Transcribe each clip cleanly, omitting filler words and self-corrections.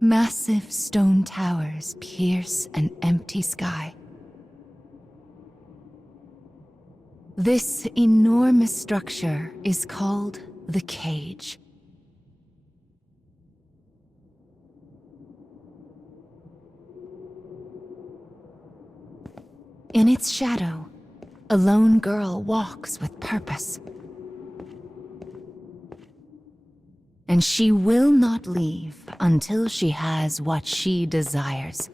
Massive stone towers pierce an empty sky. This enormous structure is called the Cage. In its shadow, a lone girl walks with purpose. And she will not leave until she has what she desires.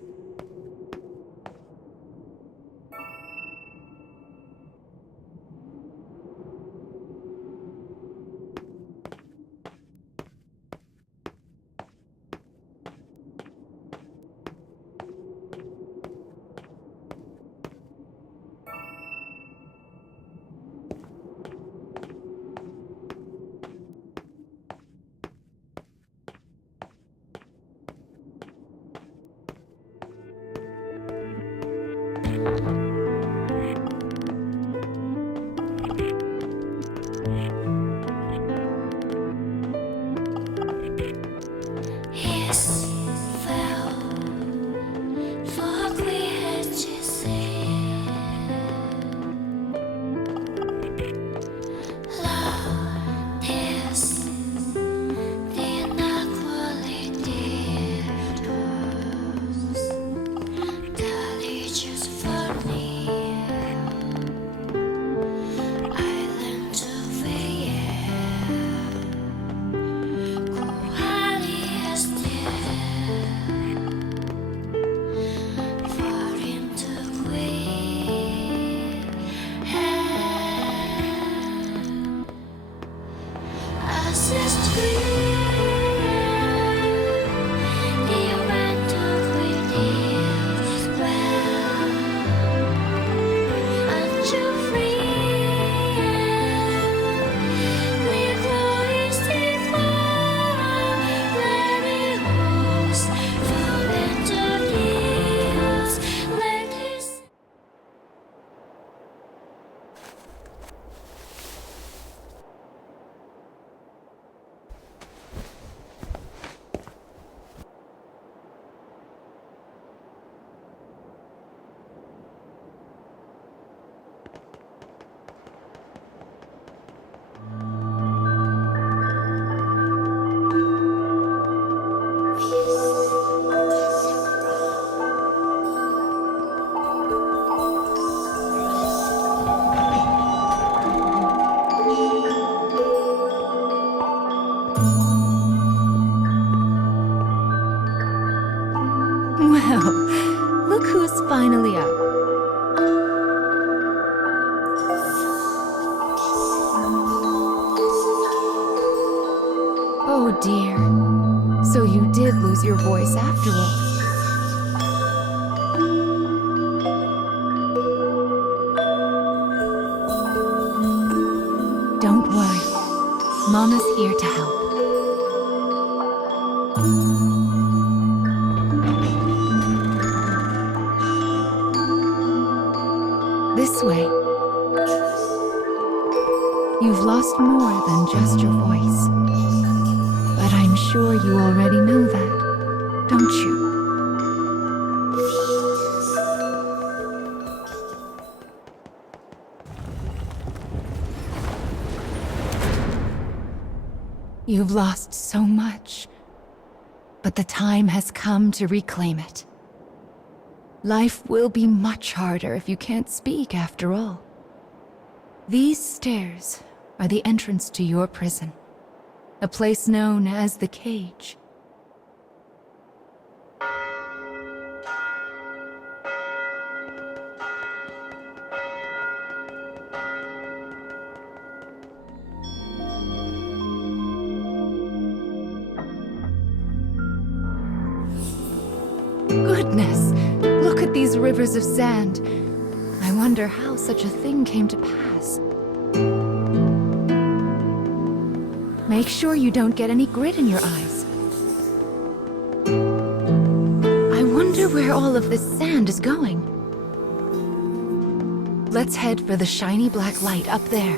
Well, look who's finally up. Oh dear. So you did lose your voice after all. Don't worry. Mama's here to help. This way. You've lost more than just your voice. But I'm sure you already know that, don't you? You've lost so much, but the time has come to reclaim it. Life will be much harder if you can't speak after all. These stairs are the entrance to your prison, a place known as the Cage. Goodness, look at these rivers of sand. I wonder how such a thing came to pass. Make sure you don't get any grit in your eyes. I wonder where all of this sand is going. Let's head for the shiny black light up there.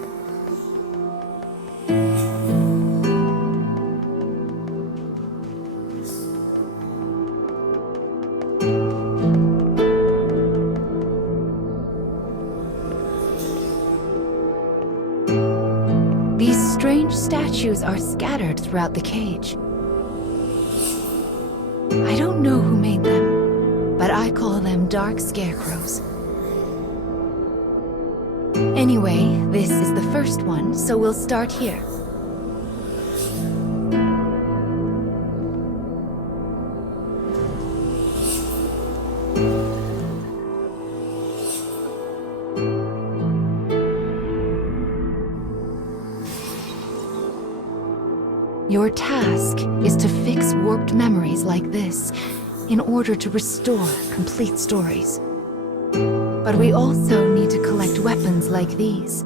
strange statues are scattered throughout the cage. I don't know who made them, but I call them dark scarecrows. Anyway, this is the first one, so we'll start here. Your task is to fix warped memories like this in order to restore complete stories. But we also need to collect weapons like these.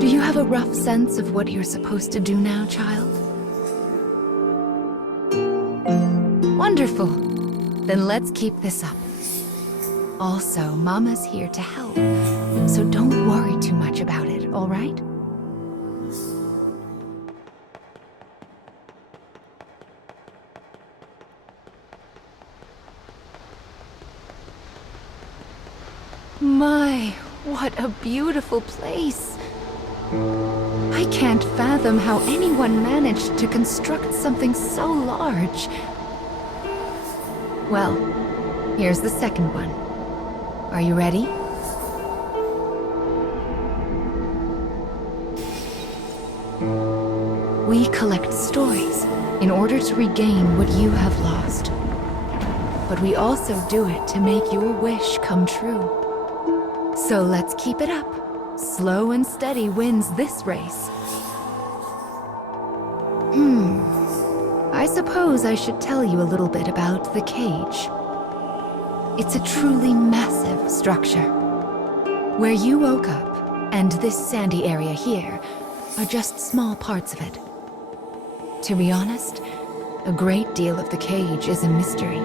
Do you have a rough sense of what you're supposed to do now, child? Wonderful. Then let's keep this up. Also, Mama's here to help, so don't worry too much about it, all right? My, what a beautiful place. I can't fathom how anyone managed to construct something so large. Well, here's the second one. Are you ready? We collect stories in order to regain what you have lost. But we also do it to make your wish come true. So let's keep it up. Slow and steady wins this race. I suppose I should tell you a little bit about the cage. It's a truly massive structure. Where you woke up, and this sandy area here, are just small parts of it. To be honest, a great deal of the cage is a mystery.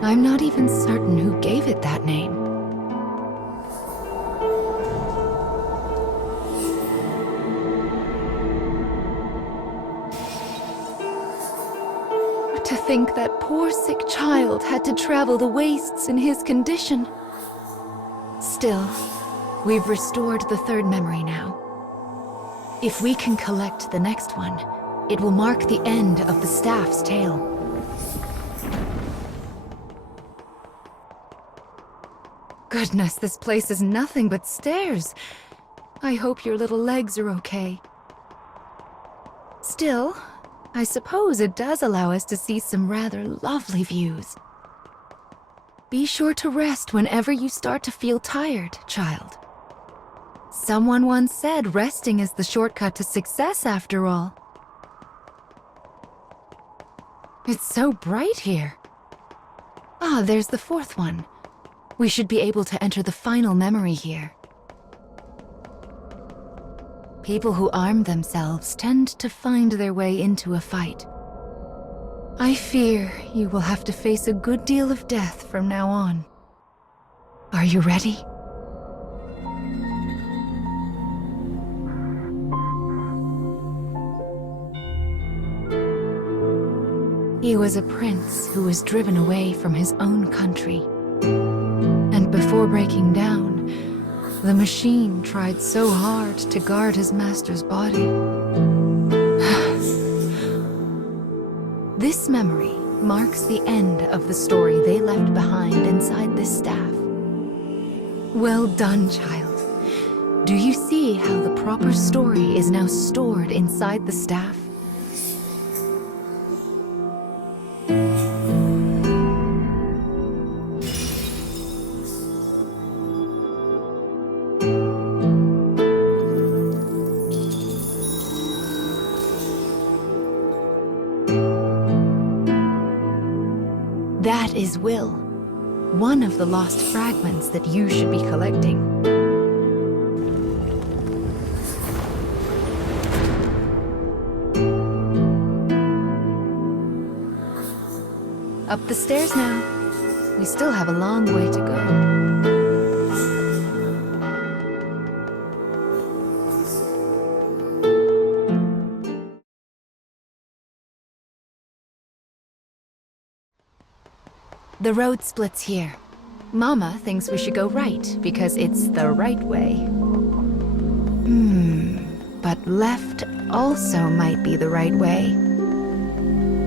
I'm not even certain who gave it that name. To think that poor sick child had to travel the wastes in his condition. Still, we've restored the third memory now. If we can collect the next one, it will mark the end of the staff's tale. Goodness, this place is nothing but stairs. I hope your little legs are okay. Still, I suppose it does allow us to see some rather lovely views. Be sure to rest whenever you start to feel tired, child. Someone once said resting is the shortcut to success after all. It's so bright here. Ah, there's the fourth one. We should be able to enter the final memory here. People who arm themselves tend to find their way into a fight. I fear you will have to face a good deal of death from now on. Are you ready? He was a prince who was driven away from his own country. And before breaking down, the machine tried so hard to guard his master's body. This memory marks the end of the story they left behind inside this staff. Well done, child. Do you see how the proper story is now stored inside the staff? That is Will, one of the lost fragments that you should be collecting. Up the stairs now. We still have a long way to go. The road splits here. Mama thinks we should go right because it's the right way. But left also might be the right way.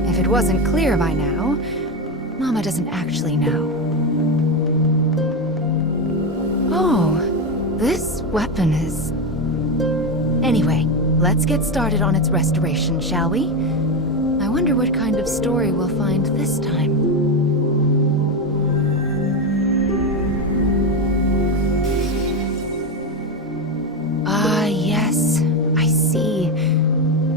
If it wasn't clear by now, Mama doesn't actually know. Oh, this weapon is... Anyway, let's get started on its restoration, shall we? I wonder what kind of story we'll find this time. Ah, yes, I see.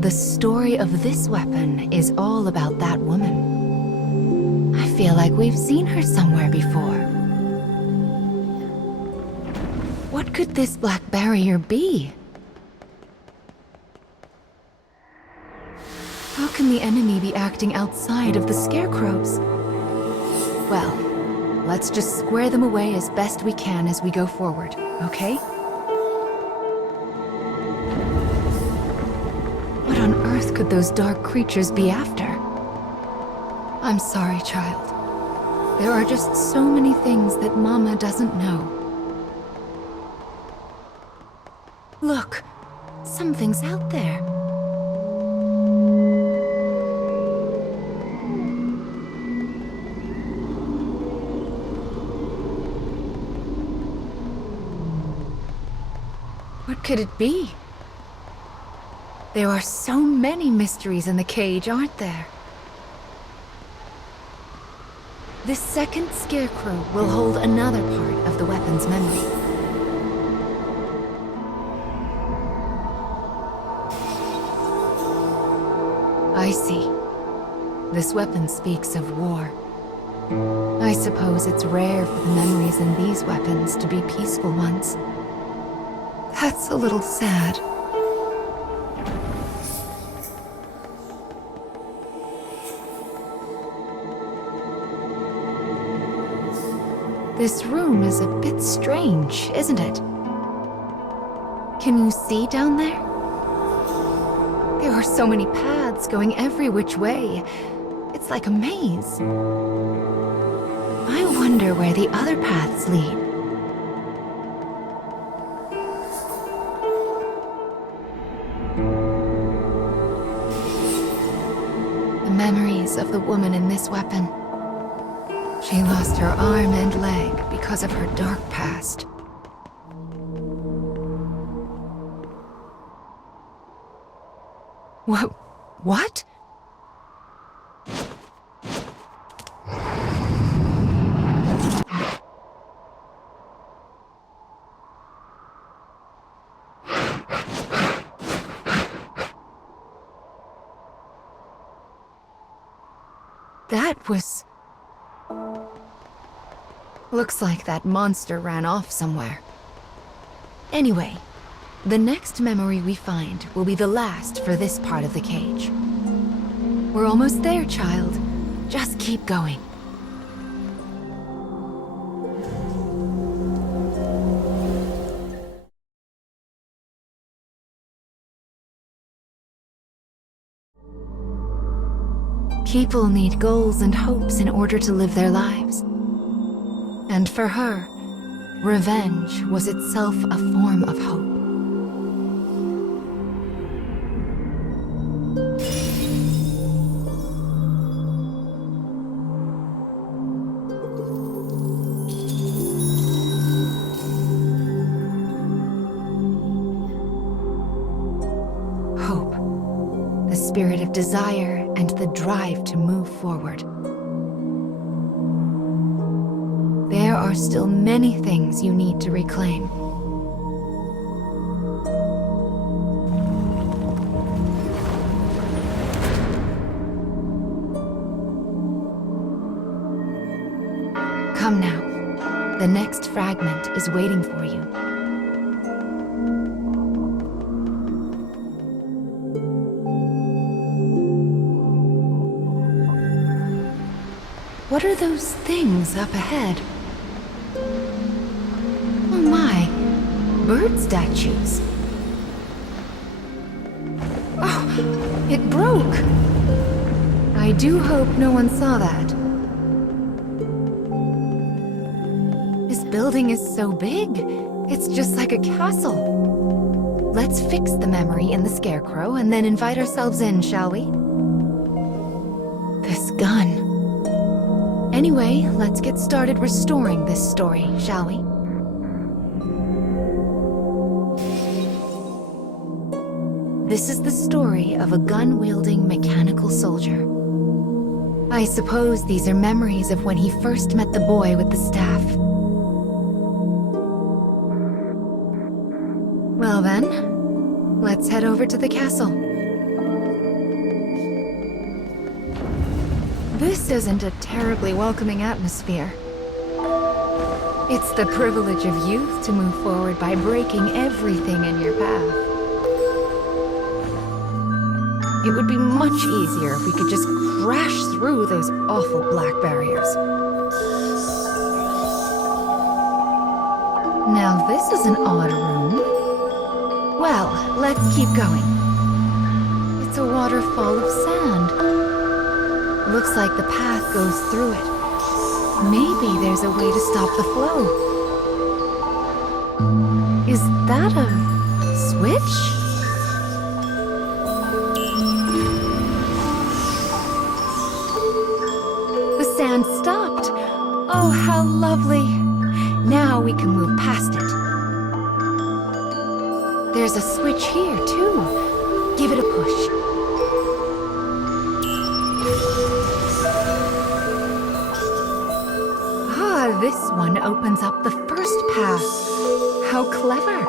The story of this weapon is all about that woman. I feel like we've seen her somewhere before. What could this black barrier be? How can the enemy be acting outside of the scarecrows? Well, let's just square them away as best we can as we go forward, okay? What on earth could those dark creatures be after? I'm sorry, child. There are just so many things that Mama doesn't know. Look, something's out there. What could it be? There are so many mysteries in the cage, aren't there? This second scarecrow will hold another part of the weapon's memory. I see. This weapon speaks of war. I suppose it's rare for the memories in these weapons to be peaceful ones. That's a little sad. This room is a bit strange, isn't it? Can you see down there? There are so many paths going every which way. It's like a maze. I wonder where the other paths lead. The memories of the woman in this weapon. She lost her arm and leg because of her dark past. What? That was... Looks like that monster ran off somewhere. Anyway, the next memory we find will be the last for this part of the cage. We're almost there, child. Just keep going. People need goals and hopes in order to live their lives. And for her, revenge was itself a form of hope. Hope, the spirit of desire and the drive to move forward. There are still many things you need to reclaim. Come now. The next fragment is waiting for you. What are those things up ahead? Oh my, bird statues. Oh, it broke. I do hope no one saw that. building is so big. It's just like a castle. Let's fix the memory in the Scarecrow and then invite ourselves in, shall we? This gun. Anyway, let's get started restoring this story, shall we? This is the story of a gun-wielding mechanical soldier. I suppose these are memories of when he first met the boy with the staff. Well then, let's head over to the castle. This isn't a terribly welcoming atmosphere. It's the privilege of youth to move forward by breaking everything in your path. It would be much easier if we could just crash through those awful black barriers. Now this is an odd room. Well, let's keep going. It's a waterfall of sand. Looks like the path goes through it. Maybe there's a way to stop the flow. Is that a switch? Stopped. Oh, how lovely. Now we can move past it. There's a switch here, too. Give it a push. Ah, this one opens up the first path. How clever.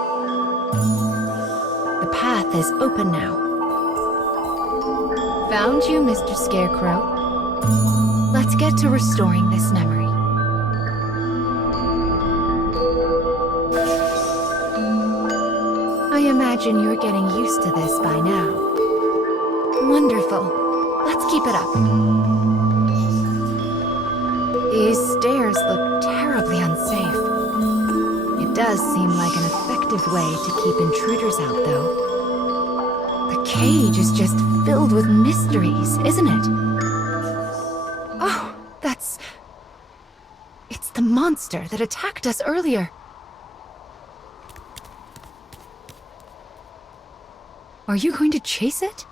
The path is open now. Found you, Mr. Scarecrow. Let's get to restoring this memory. I imagine you're getting used to this by now. Wonderful. Let's keep it up. These stairs look terribly unsafe. It does seem like an effective way to keep intruders out, though. The cage is just filled with mysteries, isn't it? It's the monster that attacked us earlier. Are you going to chase it?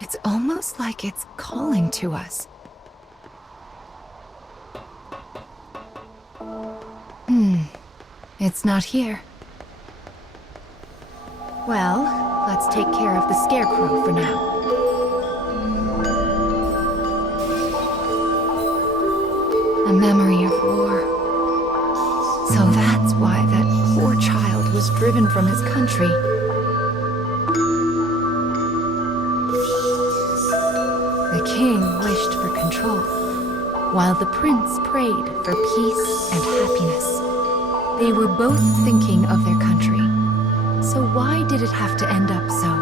It's almost like it's calling to us. It's not here. Well, let's take care of the Scarecrow for now. A memory of war. So that's why that poor child was driven from his country. The king wished for control, while the prince prayed for peace and happiness. They were both thinking of their country. So why did it have to end up so?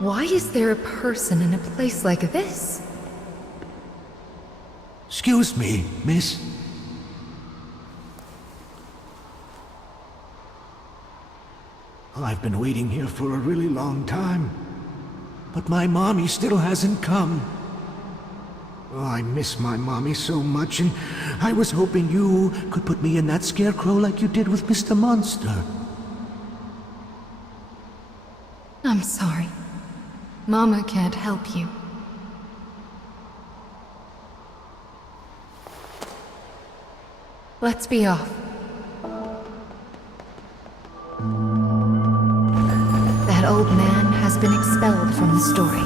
Why is there a person in a place like this? Excuse me, miss. I've been waiting here for a really long time, but my mommy still hasn't come. Oh, I miss my mommy so much, and I was hoping you could put me in that Scarecrow like you did with Mr. Monster. I'm sorry. Mama can't help you. Let's be off. That old man has been expelled from the story.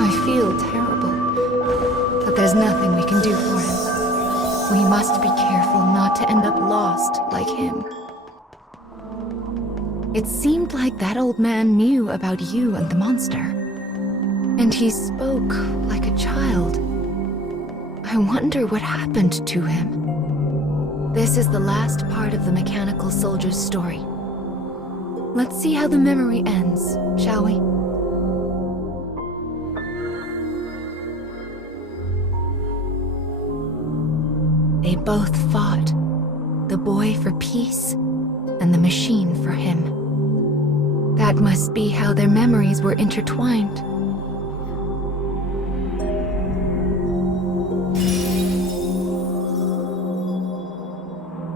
I feel terrible, but there's nothing we can do for him. We must be careful not to end up lost like him. It seemed like that old man knew about you and the monster. And he spoke like a child. I wonder what happened to him. This is the last part of the mechanical soldier's story. Let's see how the memory ends, shall we? They both fought. The boy for peace, and the machine for him. That must be how their memories were intertwined.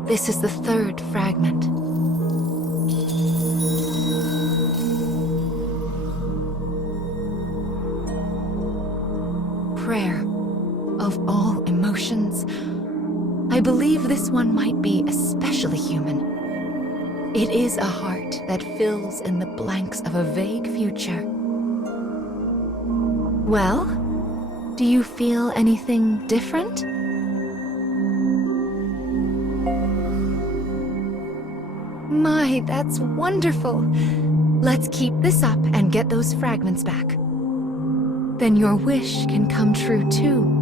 This is the third fragment. Prayer. Of all emotions, I believe this one might be especially human. It is a heart that fills in the blanks of a vague future. Well, do you feel anything different? My, that's wonderful. Let's keep this up and get those fragments back. Then your wish can come true too.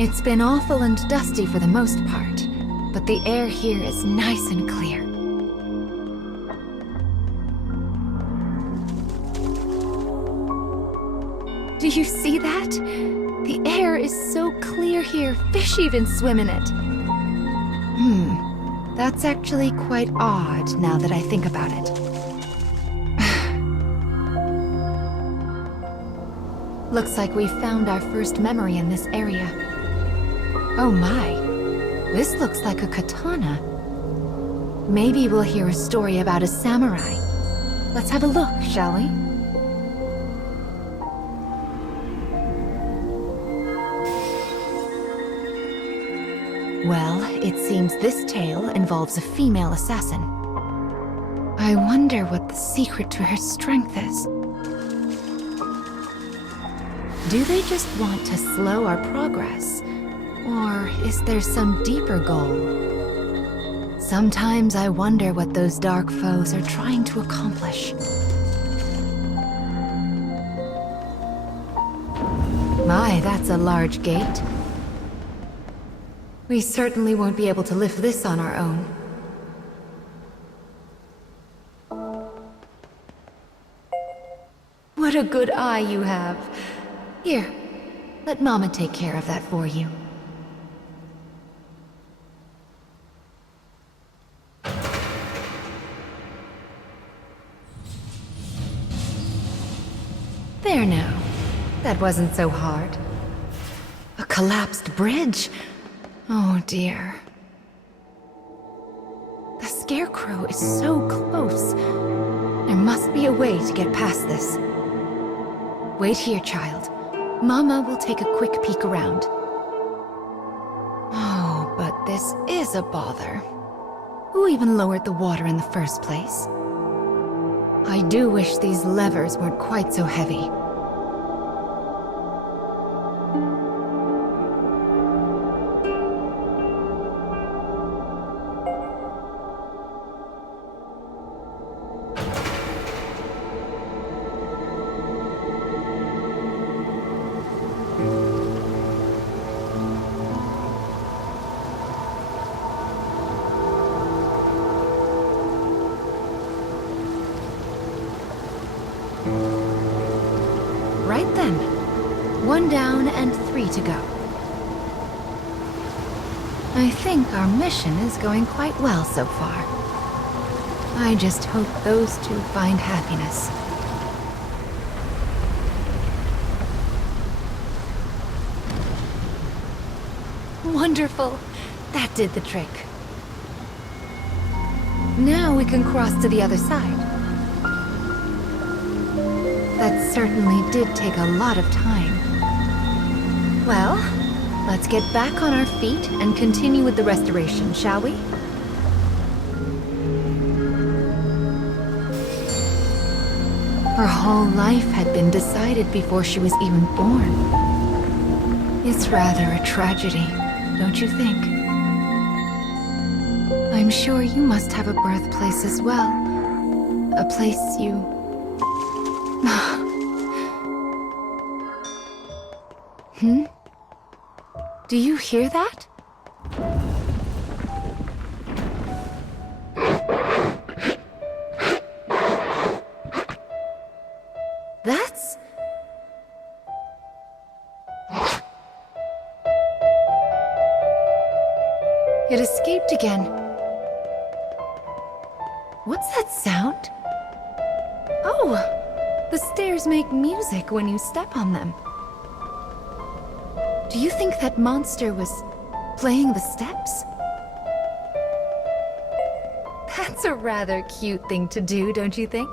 It's been awful and dusty for the most part, but the air here is nice and clear. Do you see that? The air is so clear here, fish even swim in it. That's actually quite odd now that I think about it. Looks like we found our first memory in this area. Oh my, this looks like a katana. Maybe we'll hear a story about a samurai. Let's have a look, shall we? Well, it seems this tale involves a female assassin. I wonder what the secret to her strength is. Do they just want to slow our progress? Or is there some deeper goal? Sometimes I wonder what those dark foes are trying to accomplish. My, that's a large gate. We certainly won't be able to lift this on our own. What a good eye you have. Here, let Mama take care of that for you. There now. That wasn't so hard. A collapsed bridge? Oh dear. The scarecrow is so close. There must be a way to get past this. Wait here, child. Mama will take a quick peek around. Oh, but this is a bother. Who even lowered the water in the first place? I do wish these levers weren't quite so heavy. Right then. 1 down and 3 to go. I think our mission is going quite well so far. I just hope those two find happiness. Wonderful! That did the trick. Now we can cross to the other side. That certainly did take a lot of time. Well, let's get back on our feet and continue with the restoration, shall we? Her whole life had been decided before she was even born. It's rather a tragedy, don't you think? I'm sure you must have a birthplace as well. A place you... Do you hear that? It escaped again. What's that sound? Oh, the stairs make music when you step on them. Do you think that monster was playing the steps? That's a rather cute thing to do, don't you think?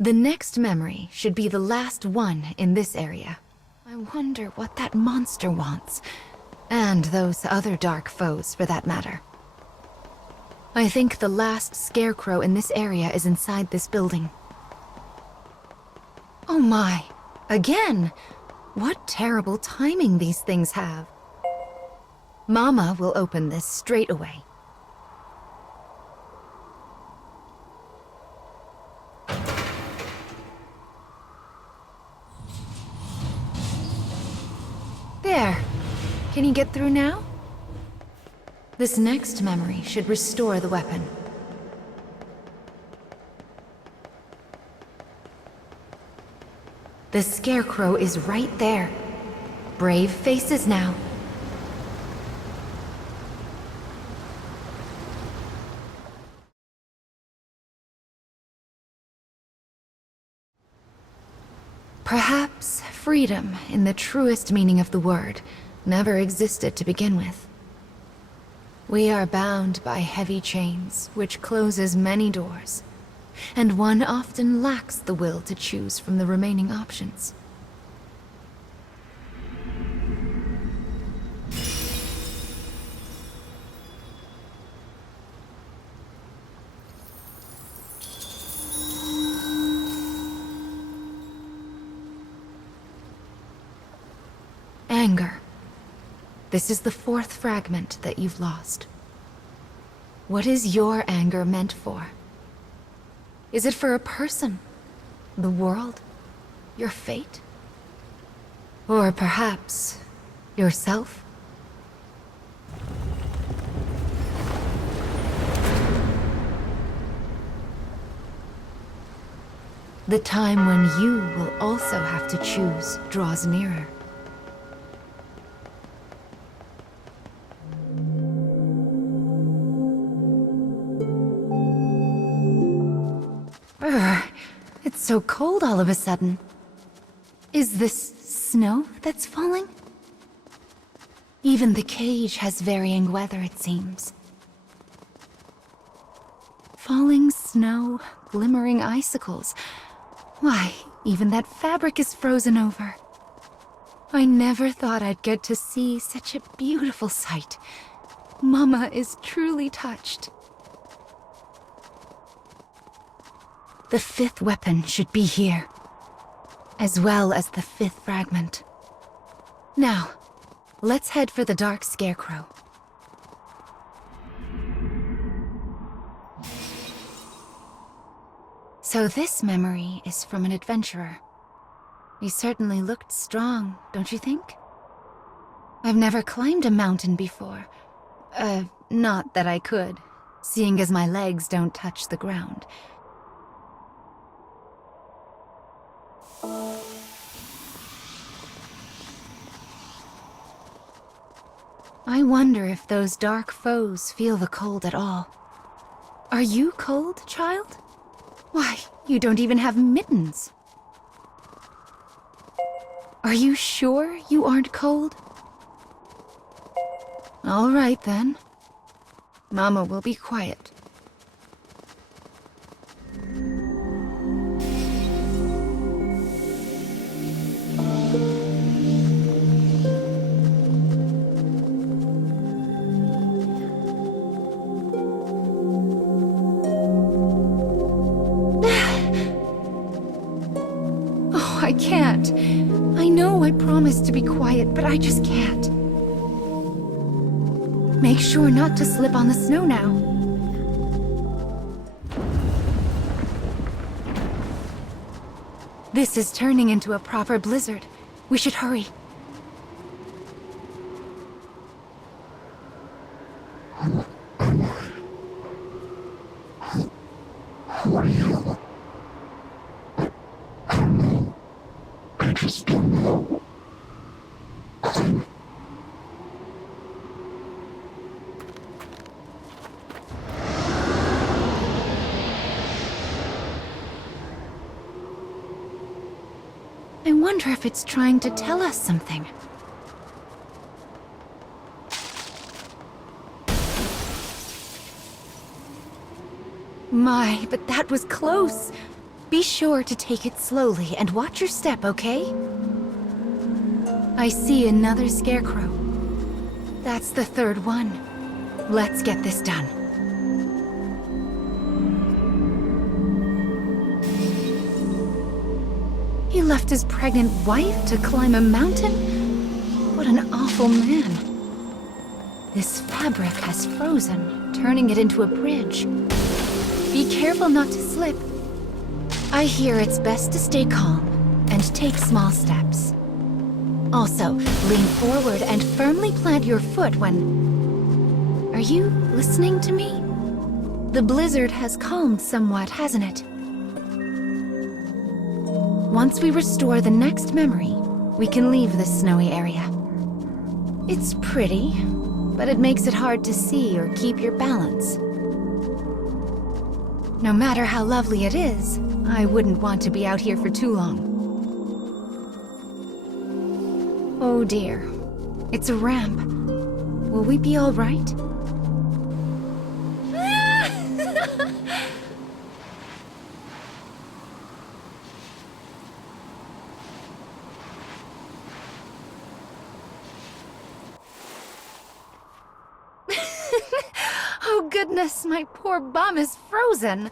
The next memory should be the last one in this area. I wonder what that monster wants. And those other dark foes, for that matter. I think the last scarecrow in this area is inside this building. Oh my! Again! What terrible timing these things have. Mama will open this straight away. There. Can you get through now? This next memory should restore the weapon. The scarecrow is right there. Brave faces now. Perhaps freedom, in the truest meaning of the word, never existed to begin with. We are bound by heavy chains, which closes many doors, and one often lacks the will to choose from the remaining options. Anger. This is the fourth fragment that you've lost. What is your anger meant for? Is it for a person? The world? Your fate? Or perhaps yourself? The time when you will also have to choose draws nearer. It's so cold all of a sudden. Is this snow that's falling? Even the cage has varying weather, it seems. Falling snow, glimmering icicles. Why, even that fabric is frozen over. I never thought I'd get to see such a beautiful sight. Mama is truly touched. The fifth weapon should be here, as well as the fifth fragment. Now, let's head for the Dark Scarecrow. So this memory is from an adventurer. He certainly looked strong, don't you think? I've never climbed a mountain before. Not that I could, seeing as my legs don't touch the ground. I wonder if those dark foes feel the cold at all. Are you cold, child? Why, you don't even have mittens. Are you sure you aren't cold? All right, then. Mama will be quiet. I can't. I know I promised to be quiet, but I just can't. Make sure not to slip on the snow now. This is turning into a proper blizzard. We should hurry. wonder if it's trying to tell us something. My, but that was close. Be sure to take it slowly and watch your step, okay? I see another scarecrow. That's the third one. Let's get this done. He left his pregnant wife to climb a mountain? What an awful man. This fabric has frozen, turning it into a bridge. Be careful not to slip. I hear it's best to stay calm and take small steps. Also, lean forward and firmly plant your foot when... Are you listening to me? The blizzard has calmed somewhat, hasn't it? Once we restore the next memory, we can leave this snowy area. It's pretty, but it makes it hard to see or keep your balance. No matter how lovely it is, I wouldn't want to be out here for too long. Oh dear, it's a ramp. Will we be all right? Oh goodness, my poor bum is frozen.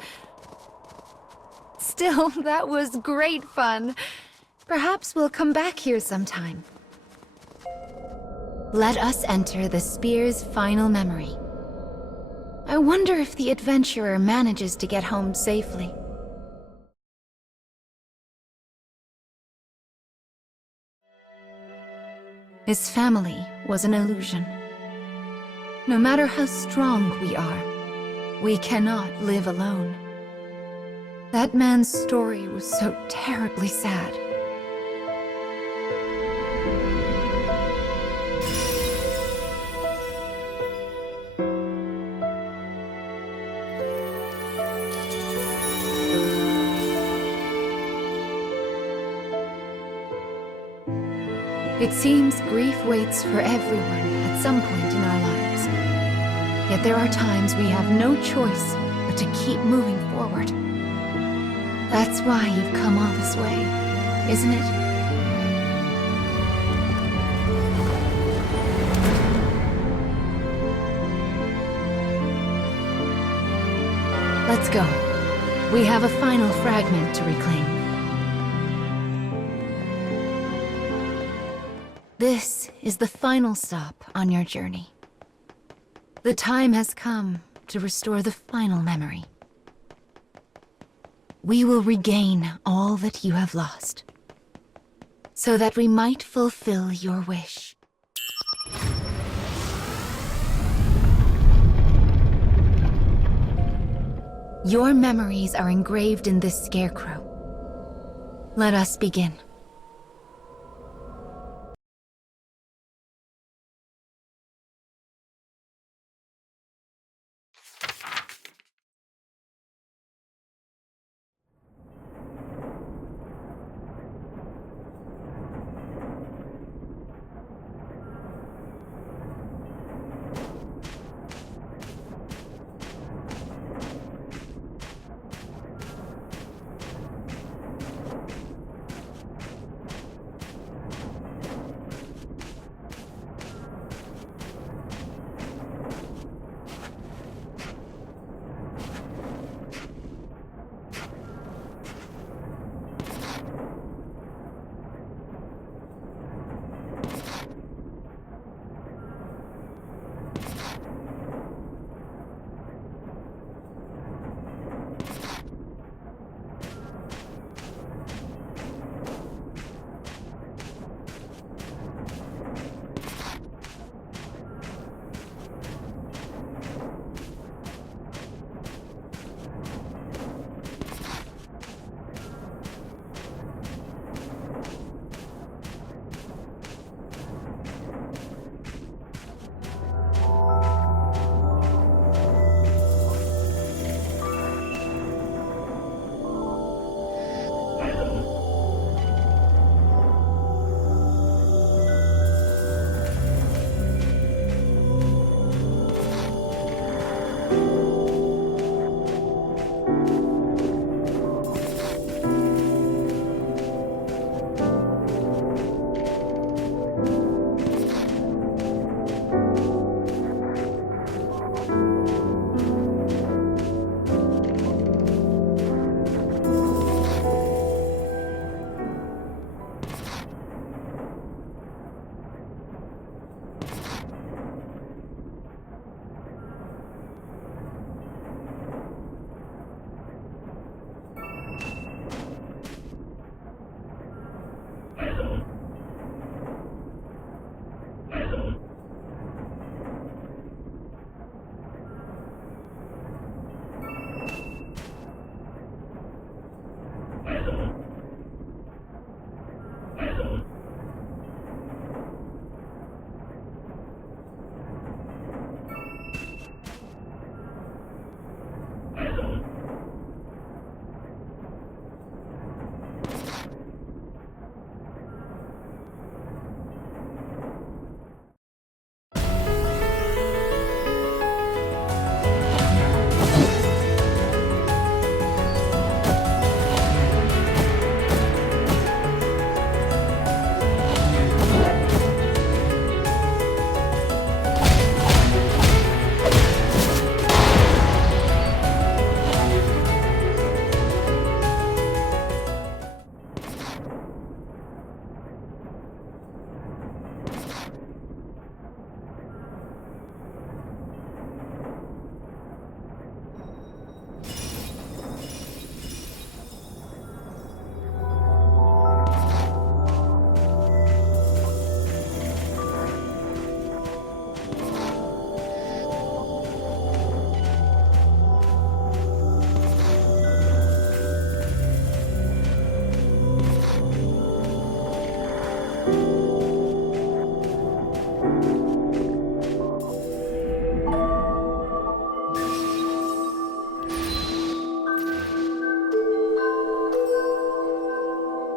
Still, that was great fun. Perhaps we'll come back here sometime. Let us enter the spear's final memory. I wonder if the adventurer manages to get home safely. His family was an illusion. No matter how strong we are, we cannot live alone. That man's story was so terribly sad. It seems grief waits for everyone at some point in our lives. Yet there are times we have no choice but to keep moving forward. That's why you've come all this way, isn't it? Let's go. We have a final fragment to reclaim. This is the final stop on your journey. The time has come to restore the final memory. We will regain all that you have lost, so that we might fulfill your wish. Your memories are engraved in this scarecrow. Let us begin.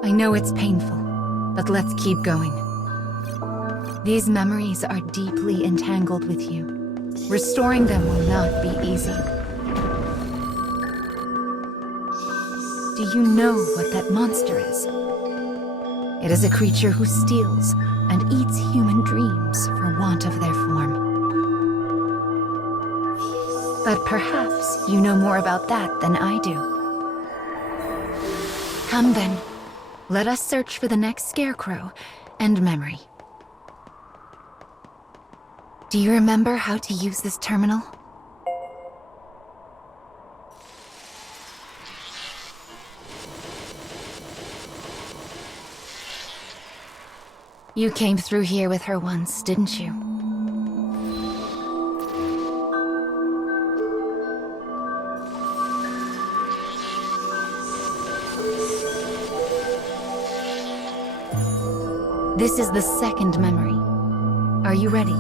I know it's painful, but let's keep going. These memories are deeply entangled with you. Restoring them will not be easy. Do you know what that monster is? It is a creature who steals and eats human dreams for want of their form. But perhaps you know more about that than I do. Come then. Let us search for the next scarecrow and memory. Do you remember how to use this terminal? You came through here with her once, didn't you? This is the second memory. Are you ready?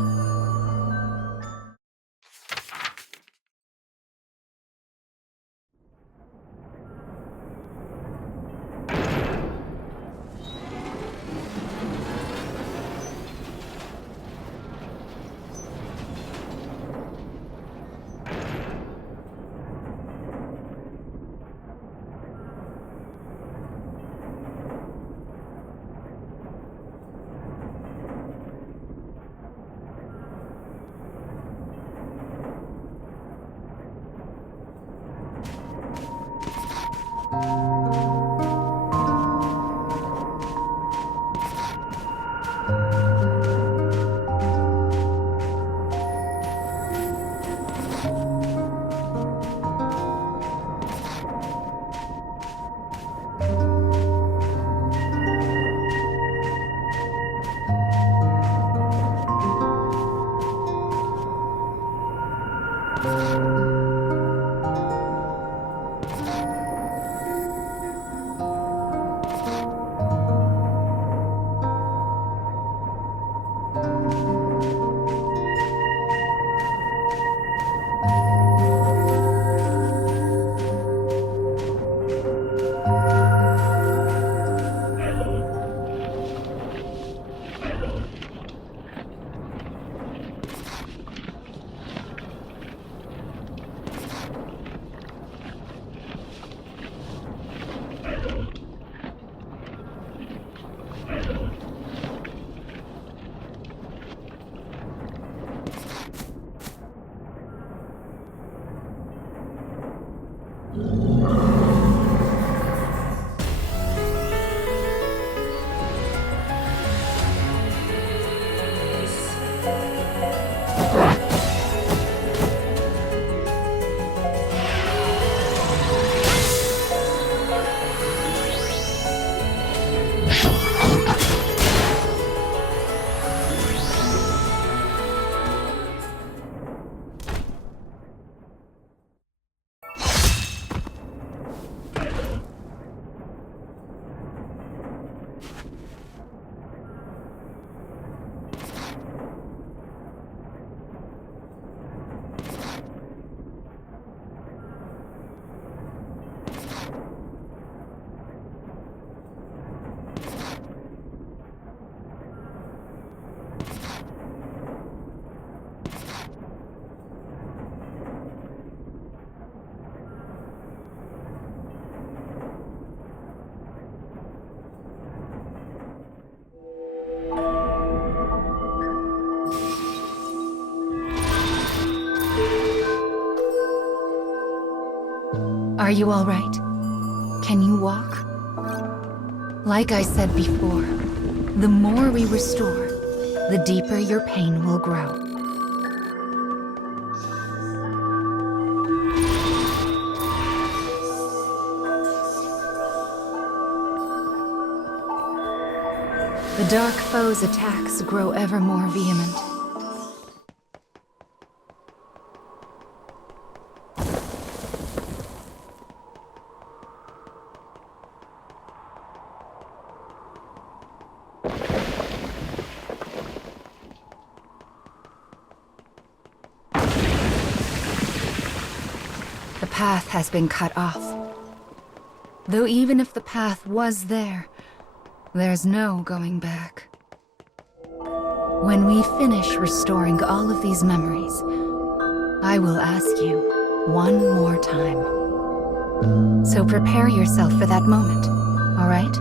Are you all right? Can you walk? Like I said before, the more we restore, the deeper your pain will grow. The dark foe's attacks grow ever more vehement. The path has been cut off. Though even if the path was there, there's no going back. When we finish restoring all of these memories, I will ask you one more time. So prepare yourself for that moment, all right?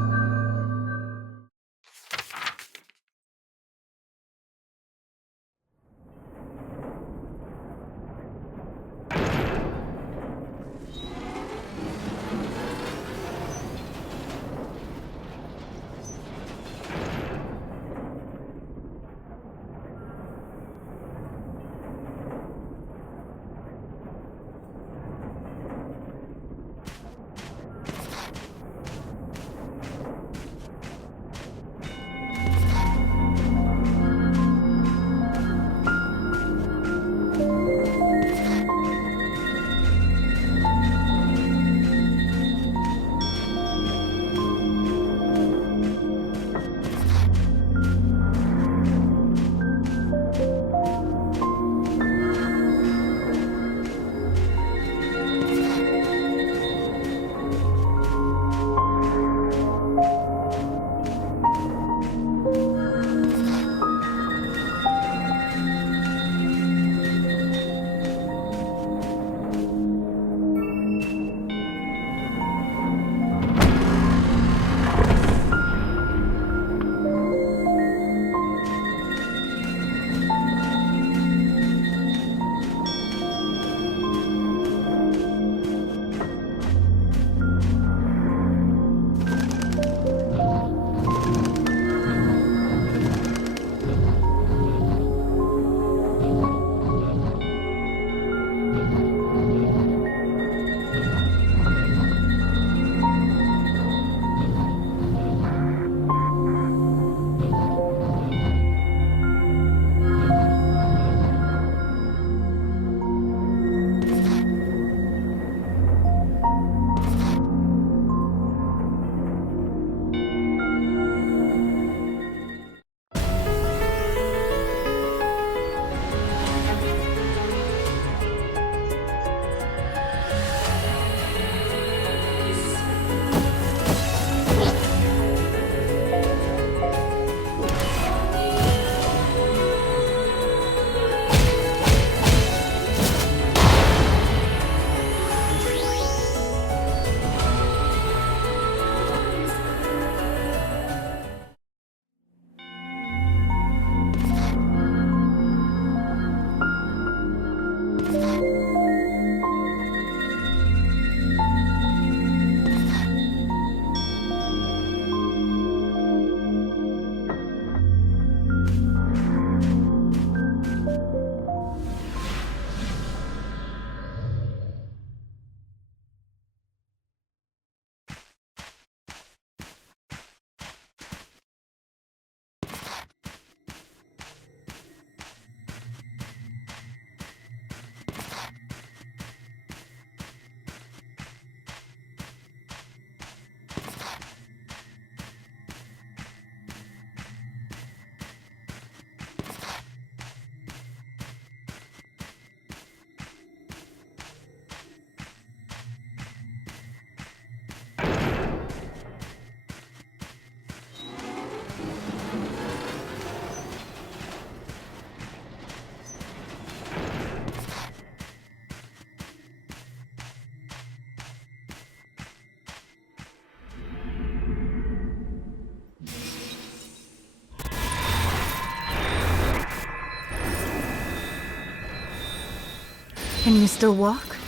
Can you still walk?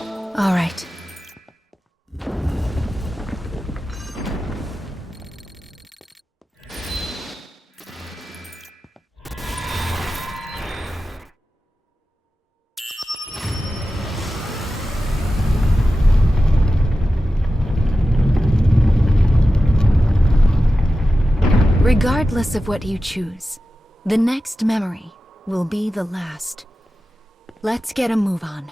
All right. Regardless of what you choose, the next memory will be the last. Let's get a move on.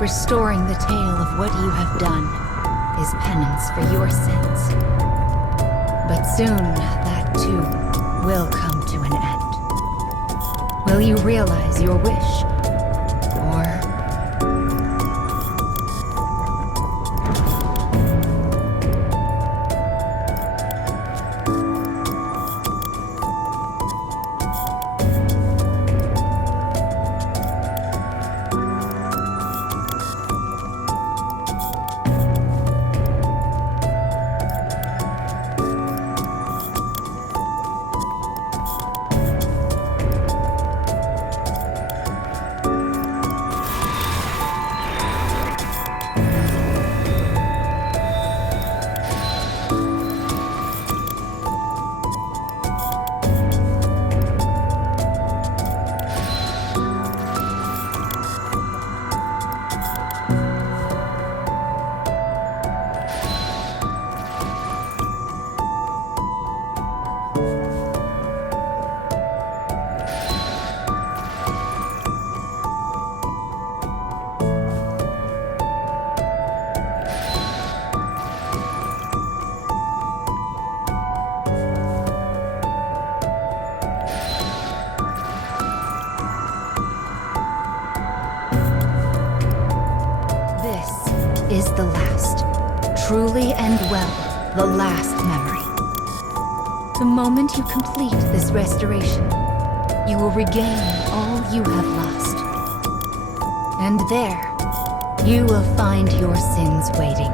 Restoring the tale of what you have done is penance for your sins. But soon, that too will come to an end. Will you realize your wish? Or... is the last, truly and well, the last memory. The moment you complete this restoration, you will regain all you have lost. And there, you will find your sins waiting.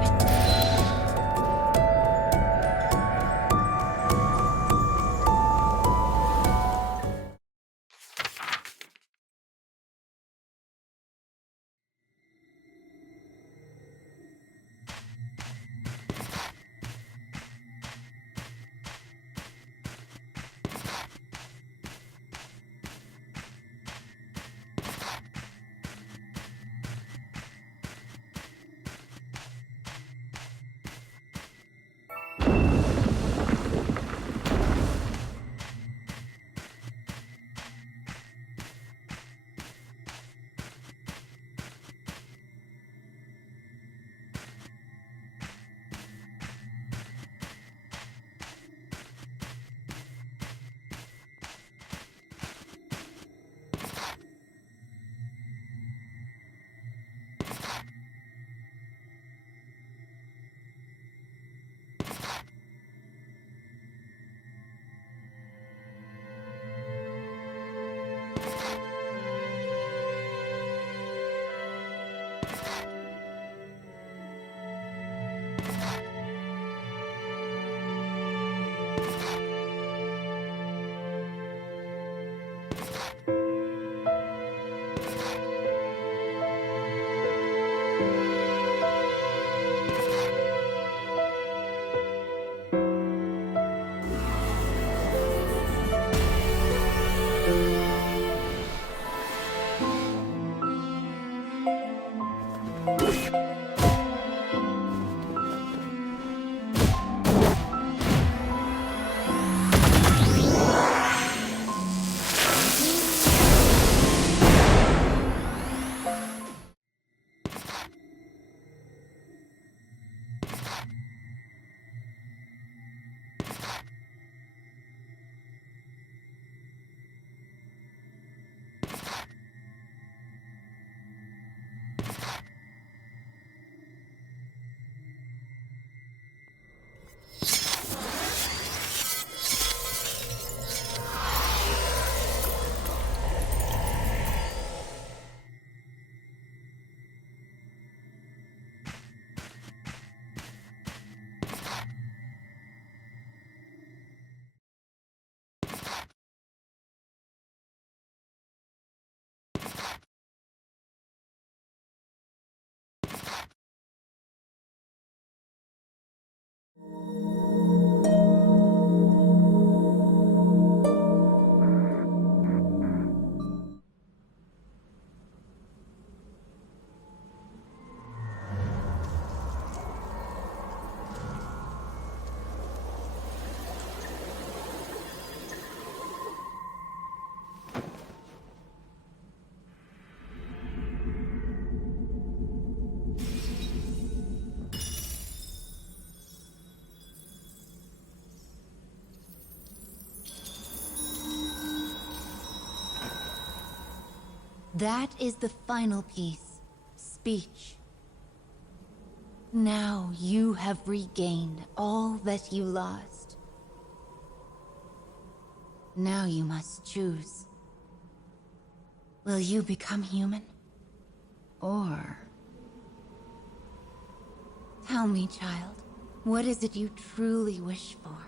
That is the final piece. Speech. Now you have regained all that you lost. Now you must choose. Will you become human? Or... Tell me, child, what is it you truly wish for?